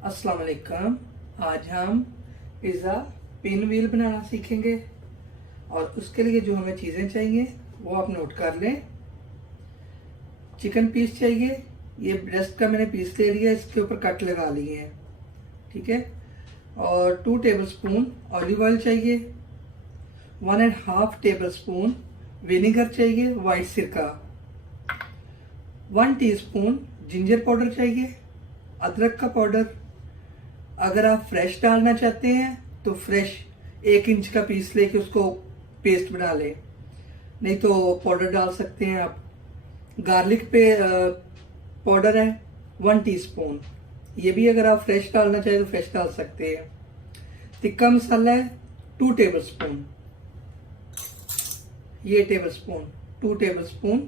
अस्सलाम वालेकुम। आज हम पिज़्ज़ा पिन व्हील बनाना सीखेंगे और उसके लिए जो हमें चीज़ें चाहिए वो आप नोट कर लें। चिकन पीस चाहिए, ये ब्रेस्ट का मैंने पीस ले लिया, इसके ऊपर कट लगा लिए हैं, ठीक है। और 2 टेबलस्पून ऑलिव ऑयल चाहिए, 1.5 टेबलस्पून विनेगर चाहिए, वाइट सिरका, 1 टीस्पून जिंजर पाउडर चाहिए, अदरक का पाउडर। अगर आप फ्रेश डालना चाहते हैं तो फ्रेश 1 इंच का पीस लेके उसको पेस्ट बना लें, नहीं तो पाउडर डाल सकते हैं आप। गार्लिक पे पाउडर है 1 टीस्पून, ये भी अगर आप फ्रेश डालना चाहें तो फ्रेश डाल सकते हैं। तिक्का मसाला है 2 टेबलस्पून, ये टेबलस्पून 2 टेबलस्पून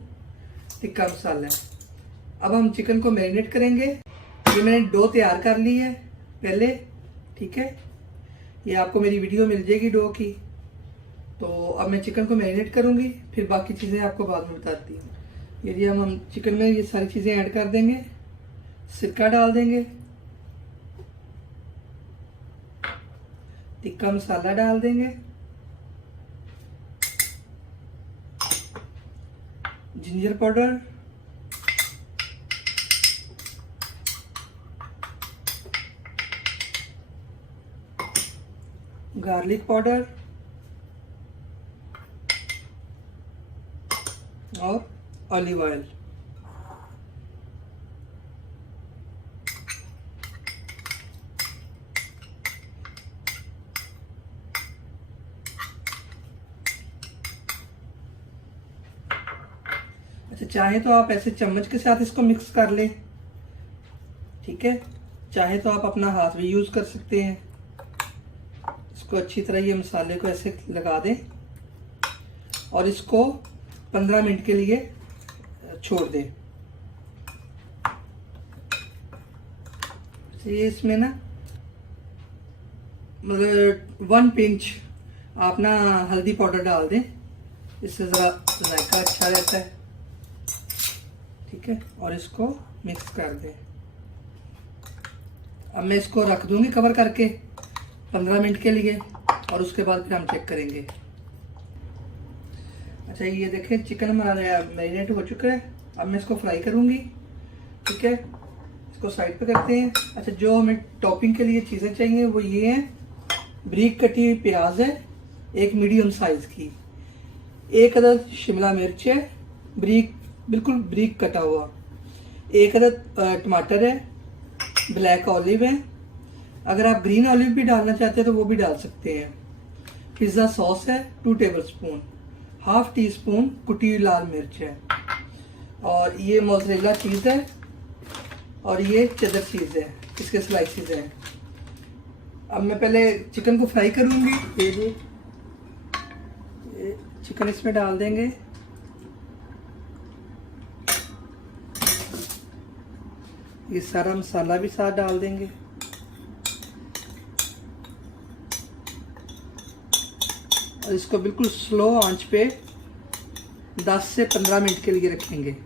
तिक्का मसाला है। अब हम चिकन को मैरिनेट करेंगे। ये मैंने डो तैयार कर ली है पहले, ठीक है। ये आपको मेरी वीडियो मिल जाएगी डो की। तो अब मैं चिकन को मैरिनेट करूंगी, फिर बाकी चीज़ें आपको बाद में बताती हूँ। यदि हम चिकन में ये सारी चीज़ें ऐड कर देंगे, सिरका डाल देंगे, तिक्का मसाला डाल देंगे, जिंजर पाउडर, गार्लिक पाउडर और ऑलिव ऑयल। अच्छा, चाहे तो आप ऐसे चम्मच के साथ इसको मिक्स कर लें, ठीक है। चाहे तो आप अपना हाथ भी यूज कर सकते हैं। इसको अच्छी तरह ये मसाले को ऐसे लगा दें और इसको 15 मिनट के लिए छोड़ दें। ये इसमें ना मतलब 1 पिंच आप ना हल्दी पाउडर डाल दें, इससे ज़रा जायका अच्छा रहता है, ठीक है। और इसको मिक्स कर दें। अब मैं इसको रख दूंगी कवर करके 15 मिनट के लिए और उसके बाद फिर हम चेक करेंगे। अच्छा, ये देखें चिकन हमारा मैरिनेट हो चुका है। अब मैं इसको फ्राई करूंगी, ठीक है। इसको साइड पे करते हैं। अच्छा, जो हमें टॉपिंग के लिए चीज़ें चाहिए वो ये हैं। बारीक कटी हुई प्याज है 1 मीडियम साइज की, 1 अदद शिमला मिर्च है बिल्कुल बारीक कटा हुआ, 1 अदद टमाटर है, ब्लैक ऑलिव है। अगर आप ग्रीन ऑलिव भी डालना चाहते हैं तो वो भी डाल सकते हैं। पिज़्ज़ा सॉस है 2 टेबलस्पून, 1/2 टीस्पून कुटी हुई लाल मिर्च है, और ये मोज़रेला चीज़ है, और ये चेडर चीज़ है, इसके स्लाइसेस हैं। अब मैं पहले चिकन को फ्राई करूंगी। ये चिकन इसमें डाल देंगे, ये सारा मसाला भी साथ डाल देंगे, और इसको बिल्कुल स्लो आंच पे 10 से 15 मिनट के लिए रखेंगे।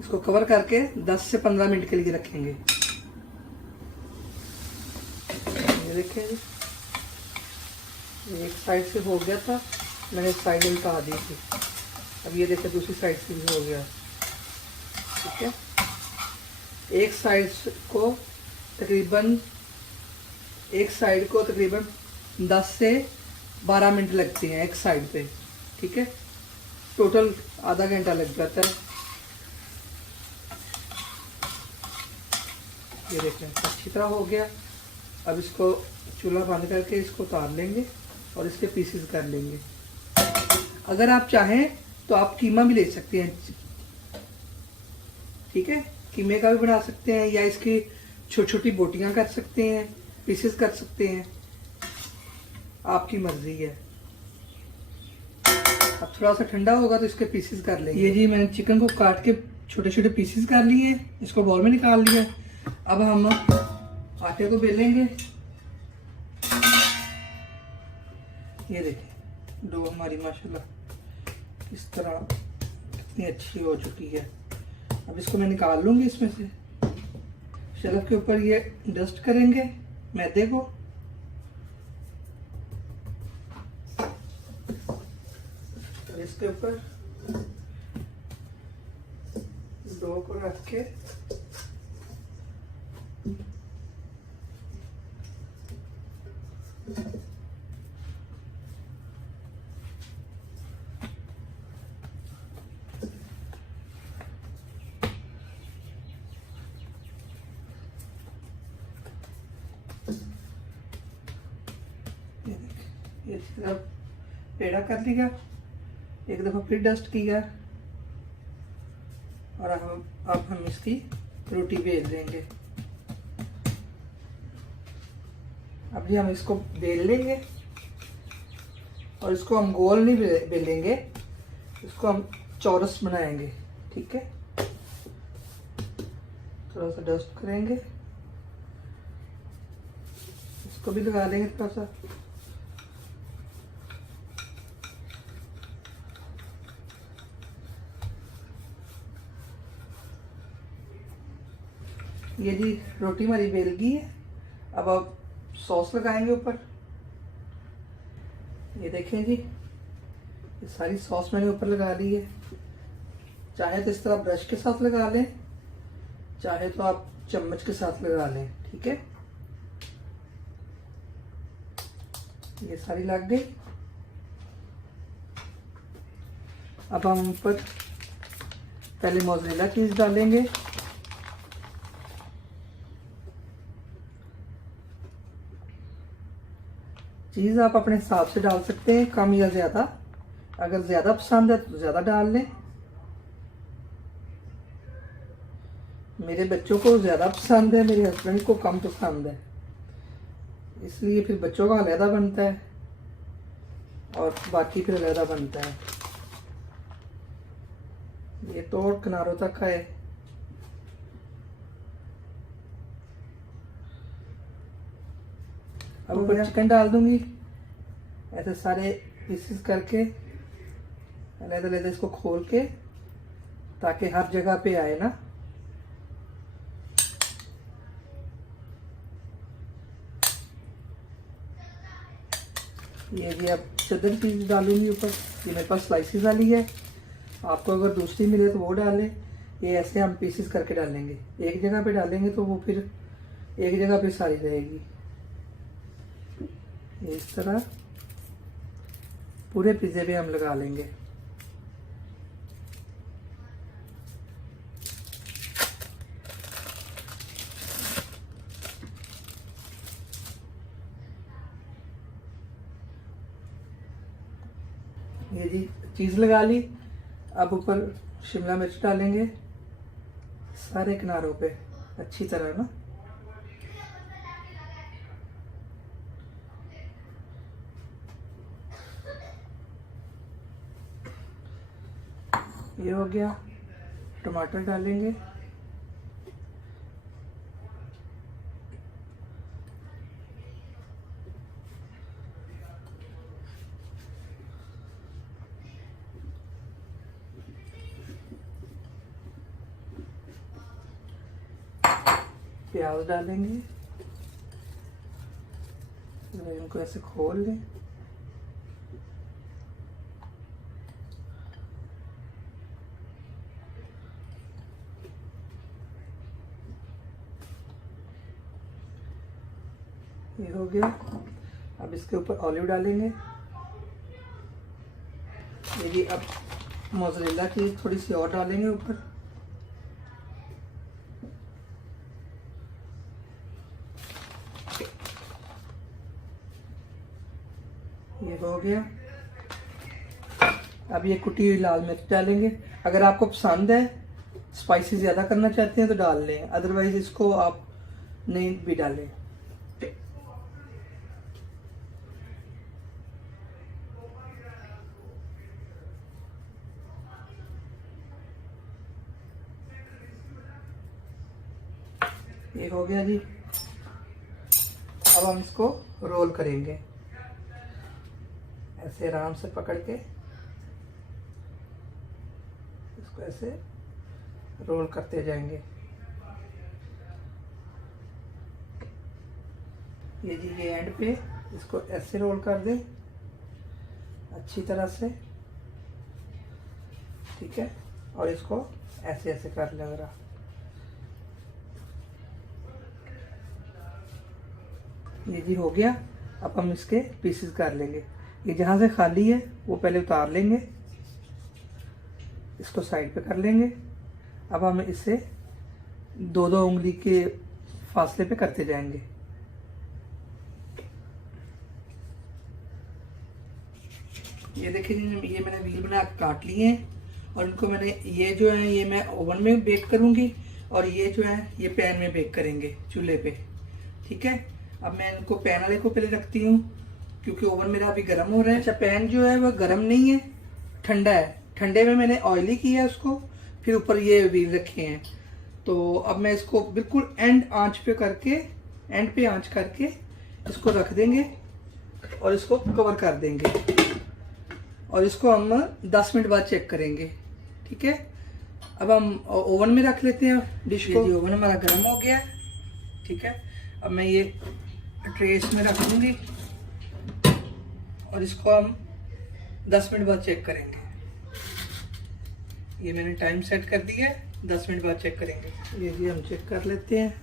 इसको कवर करके 10 से 15 मिनट के लिए रखेंगे। ये देखिए जी, एक साइड से हो गया था, मैंने साइड उल्टा दी थी। अब ये देखिए दूसरी साइड से भी हो गया, ठीक है। एक साइड को तकरीबन 10 से 12 मिनट लगते हैं एक साइड पे, ठीक है। टोटल आधा घंटा लग जाता है। ये देखें अच्छी तरह हो गया। अब इसको चूल्हा बंद करके इसको उतार लेंगे और इसके पीसेस कर लेंगे। अगर आप चाहें तो आप कीमा भी ले सकते हैं, ठीक है। कीमे का भी बना सकते हैं, या इसकी छोटी छोटी बोटियां कर सकते हैं, पीसेस कर सकते हैं, आपकी मर्जी है। अब थोड़ा सा ठंडा होगा तो इसके पीसेस कर लेंगे। ये जी मैंने चिकन को काट के छोटे छोटे पीसेस कर लिए हैं, इसको बाउल में निकाल लिया। अब हम आटे को बेलेंगे। ये देखिए डो हमारी माशाल्लाह इस तरह कितनी अच्छी हो चुकी है। अब इसको मैं निकाल लूंगी इसमें से। शेल्फ के ऊपर ये डस्ट करेंगे मैदे को। और इसके ऊपर डो को रख के ये तरफ पेड़ा कर लिया, एक दफ़ा फिर डस्ट किया और अब हम इसकी रोटी बेल देंगे। अब जी हम इसको बेल लेंगे और इसको हम गोल नहीं बेलेंगे, इसको हम चौरस बनाएंगे। ठीक है, थोड़ा सा डस्ट करेंगे, इसको भी लगा देंगे थोड़ा सा। ये जी रोटी हमारी बेल गई है। अब आप सॉस लगाएंगे ऊपर। ये देखें जी, ये सारी सॉस मैंने ऊपर लगा दी है। चाहे तो इस तरह ब्रश के साथ लगा लें, चाहे तो आप चम्मच के साथ लगा लें। ठीक है, ये सारी लग गई। अब हम ऊपर पहले मोज़रेला चीज़ डालेंगे। चीज़ आप अपने हिसाब से डाल सकते हैं, कम या ज़्यादा। अगर ज़्यादा पसंद है तो ज़्यादा डाल लें। मेरे बच्चों को ज़्यादा पसंद है, मेरे हस्बैंड को कम पसंद है, इसलिए फिर बच्चों का अलहदा बनता है और बाकी फिर अलहदा बनता है। ये तो और किनारों तक है। अब ऊपर चिकन डाल दूंगी ऐसे सारे पीसेस करके, अलग-अलग इसको खोल के, ताकि हर जगह पे आए ना। ये भी अब चदर पीस डालूंगी ऊपर। ये मेरे पास स्लाइसिस वाली है, आपको अगर दूसरी मिले तो वो डालें। ये ऐसे हम पीसेस करके डालेंगे, एक जगह पे डालेंगे तो वो फिर एक जगह पे सारी रहेगी। इस तरह पूरे पिज़्ज़े पे हम लगा लेंगे। ये जी चीज़ लगा ली। अब ऊपर शिमला मिर्च डालेंगे सारे किनारों पे अच्छी तरह ना। ये हो गया। टमाटर डालेंगे, प्याज डालेंगे, इनको ऐसे खोल लें। ये हो गया। अब इसके ऊपर ऑलिव डालेंगे। ये भी अब मोज़रेला की थोड़ी सी और डालेंगे ऊपर। ये हो गया। अब ये कुटी हुई लाल मिर्च डालेंगे। अगर आपको पसंद है, स्पाइसी ज़्यादा करना चाहते हैं तो डाल लें, अदरवाइज इसको आप नहीं भी डालें। ये हो गया जी। अब हम इसको रोल करेंगे, ऐसे आराम से पकड़ के इसको ऐसे रोल करते जाएंगे। ये जी ये एंड पे इसको ऐसे रोल कर दें अच्छी तरह से, ठीक है। और इसको ऐसे ऐसे कर लें ज़रा। ये जी हो गया। अब हम इसके पीसेस कर लेंगे। ये जहाँ से खाली है वो पहले उतार लेंगे, इसको साइड पे कर लेंगे। अब हम इसे 2-2 उंगली के फासले पे करते जाएंगे। ये देखिए ये मैंने व्हील बना के काट लिए हैं और इनको मैंने ये जो है ये मैं ओवन में बेक करूंगी और ये जो है ये पैन में बेक करेंगे चूल्हे पे, ठीक है। अब मैं इनको पैन वाले को पहले रखती हूँ क्योंकि ओवन मेरा अभी गर्म हो रहा है। अच्छा पैन जो है वो गर्म नहीं है, ठंडा है। ठंडे में मैंने ऑयली किया है उसको, फिर ऊपर ये व्हील रखे हैं। तो अब मैं इसको बिल्कुल एंड पे आंच करके इसको रख देंगे और इसको कवर कर देंगे और इसको हम 10 मिनट बाद चेक करेंगे, ठीक है। अब हम ओवन में रख लेते हैं डिश को। ओवन हमारा गर्म हो गया है, ठीक है। अब मैं ये ट्रेस में रख दूंगी और इसको हम 10 मिनट बाद चेक करेंगे। ये मैंने टाइम सेट कर दिया है, 10 मिनट बाद चेक करेंगे। ये जी हम चेक कर लेते हैं।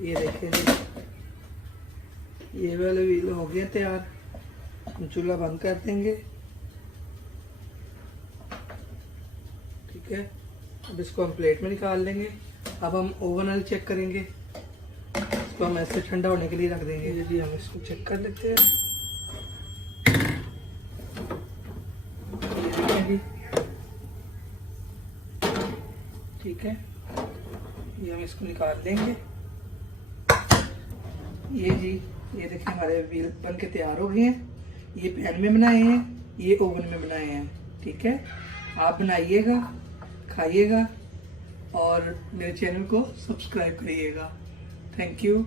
ये देखें जी ये वाले व्हील हो गए तैयार। हम चूल्हा बंद कर देंगे, ठीक है। अब इसको हम प्लेट में निकाल लेंगे। अब हम ओवन वाले चेक करेंगे, इसको हम ऐसे ठंडा होने के लिए रख देंगे। ये जी हम इसको चेक कर लेते हैं। जी ठीक है, ये हम इसको निकाल लेंगे। ये जी ये देखिए हमारे व्हील बन के तैयार हो गए हैं। ये पैन में बनाए हैं, ये ओवन में बनाए हैं, ठीक है। आप बनाइएगा, खाइएगा और मेरे चैनल को सब्सक्राइब करिएगा। Thank you.